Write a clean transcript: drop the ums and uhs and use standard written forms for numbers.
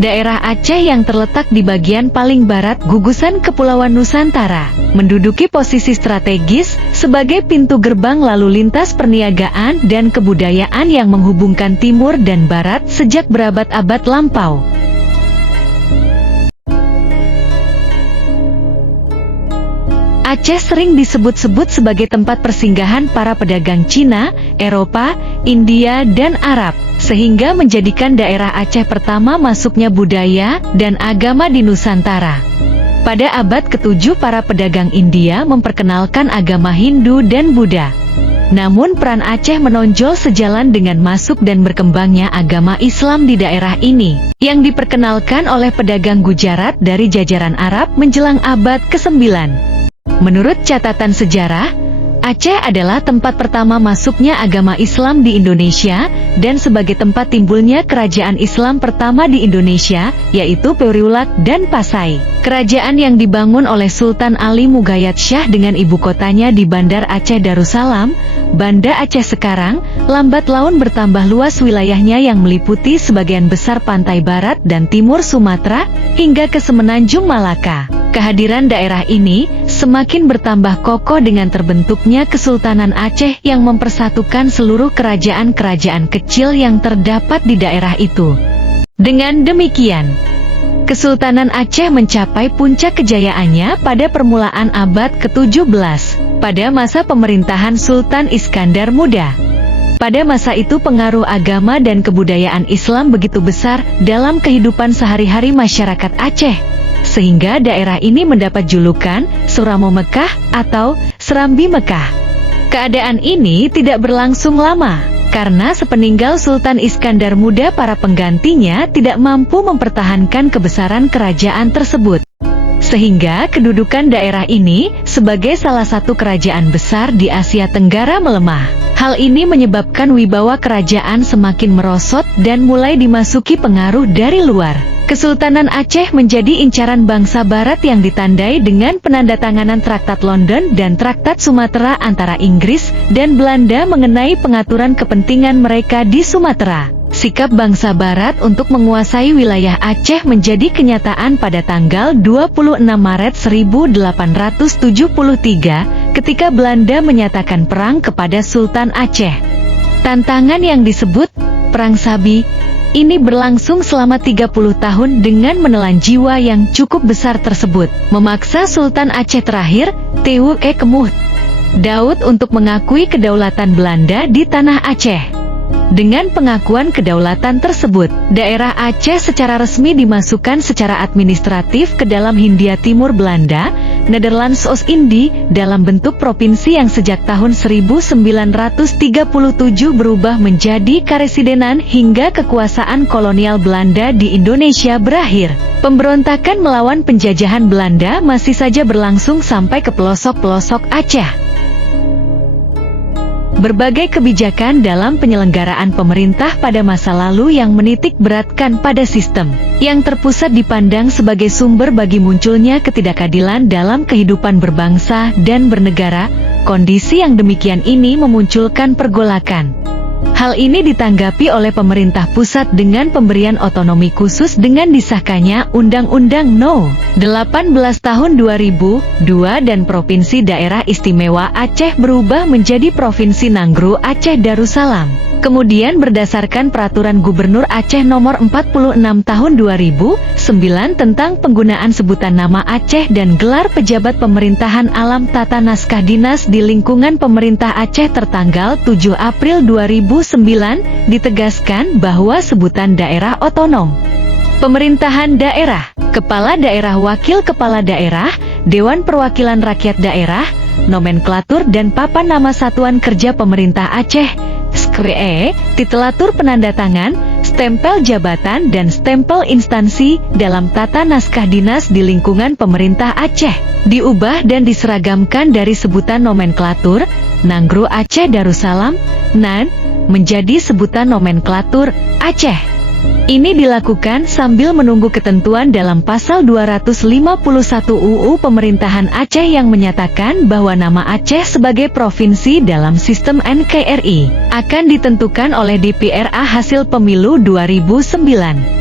Daerah Aceh yang terletak di bagian paling barat gugusan Kepulauan Nusantara, menduduki posisi strategis sebagai pintu gerbang lalu lintas perniagaan dan kebudayaan yang menghubungkan timur dan barat sejak berabad-abad lampau. Aceh sering disebut-sebut sebagai tempat persinggahan para pedagang Cina, Eropa, India, dan Arab, sehingga menjadikan daerah Aceh pertama masuknya budaya dan agama di Nusantara. Pada abad ke-7 para pedagang India memperkenalkan agama Hindu dan Buddha. Namun peran Aceh menonjol sejalan dengan masuk dan berkembangnya agama Islam di daerah ini, yang diperkenalkan oleh pedagang Gujarat dari jajaran Arab menjelang abad ke-9. Menurut catatan sejarah, Aceh adalah tempat pertama masuknya agama Islam di Indonesia, dan sebagai tempat timbulnya kerajaan Islam pertama di Indonesia, yaitu Peuriulak dan Pasai. Kerajaan yang dibangun oleh Sultan Ali Mughayat Shah dengan ibu kotanya di Bandar Aceh Darussalam, Banda Aceh sekarang, lambat laun bertambah luas wilayahnya yang meliputi sebagian besar pantai barat dan timur Sumatera, hingga ke Semenanjung Malaka. Kehadiran daerah ini semakin bertambah kokoh dengan terbentuknya Kesultanan Aceh yang mempersatukan seluruh kerajaan-kerajaan kecil yang terdapat di daerah itu. Dengan demikian, Kesultanan Aceh mencapai puncak kejayaannya pada permulaan abad ke-17, pada masa pemerintahan Sultan Iskandar Muda. Pada masa itu pengaruh agama dan kebudayaan Islam begitu besar dalam kehidupan sehari-hari masyarakat Aceh, sehingga daerah ini mendapat julukan Suramo Mekah atau Serambi Mekah. Keadaan ini tidak berlangsung lama, karena sepeninggal Sultan Iskandar Muda para penggantinya tidak mampu mempertahankan kebesaran kerajaan tersebut. Sehingga kedudukan daerah ini sebagai salah satu kerajaan besar di Asia Tenggara melemah. Hal ini menyebabkan wibawa kerajaan semakin merosot dan mulai dimasuki pengaruh dari luar. Kesultanan Aceh menjadi incaran bangsa barat yang ditandai dengan penandatanganan Traktat London dan Traktat Sumatera antara Inggris dan Belanda mengenai pengaturan kepentingan mereka di Sumatera. Sikap bangsa barat untuk menguasai wilayah Aceh menjadi kenyataan pada tanggal 26 Maret 1873 ketika Belanda menyatakan perang kepada Sultan Aceh. Tantangan yang disebut Perang Sabi ini berlangsung selama 30 tahun dengan menelan jiwa yang cukup besar tersebut, memaksa Sultan Aceh terakhir, Teuku Kemuh Daud untuk mengakui kedaulatan Belanda di tanah Aceh. Dengan pengakuan kedaulatan tersebut, daerah Aceh secara resmi dimasukkan secara administratif ke dalam Hindia Timur Belanda, Nederlands Oost-Indie, dalam bentuk provinsi yang sejak tahun 1937 berubah menjadi karesidenan hingga kekuasaan kolonial Belanda di Indonesia berakhir. Pemberontakan melawan penjajahan Belanda masih saja berlangsung sampai ke pelosok-pelosok Aceh. Berbagai kebijakan dalam penyelenggaraan pemerintah pada masa lalu yang menitik beratkan pada sistem yang terpusat dipandang sebagai sumber bagi munculnya ketidakadilan dalam kehidupan berbangsa dan bernegara. Kondisi yang demikian ini memunculkan pergolakan. Hal ini ditanggapi oleh pemerintah pusat dengan pemberian otonomi khusus dengan disahkannya Undang-Undang No. 18 Tahun 2002 dan Provinsi Daerah Istimewa Aceh berubah menjadi Provinsi Nanggro Aceh Darussalam. Kemudian berdasarkan Peraturan Gubernur Aceh Nomor 46 Tahun 2009 tentang penggunaan sebutan nama Aceh dan gelar pejabat pemerintahan alam tata naskah dinas di lingkungan pemerintah Aceh tertanggal 7 April 2009, ditegaskan bahwa sebutan daerah otonom, pemerintahan daerah, kepala daerah, wakil kepala daerah, Dewan Perwakilan Rakyat Daerah, nomenklatur dan papan nama satuan kerja pemerintah Aceh, SKWE, titulatur penandatangan, stempel jabatan dan stempel instansi dalam tata naskah dinas di lingkungan pemerintah Aceh, diubah dan diseragamkan dari sebutan nomenklatur, Nanggro Aceh Darussalam, NAN, menjadi sebutan nomenklatur, Aceh. Ini dilakukan sambil menunggu ketentuan dalam pasal 251 UU Pemerintahan Aceh yang menyatakan bahwa nama Aceh sebagai provinsi dalam sistem NKRI akan ditentukan oleh DPRA hasil pemilu 2009.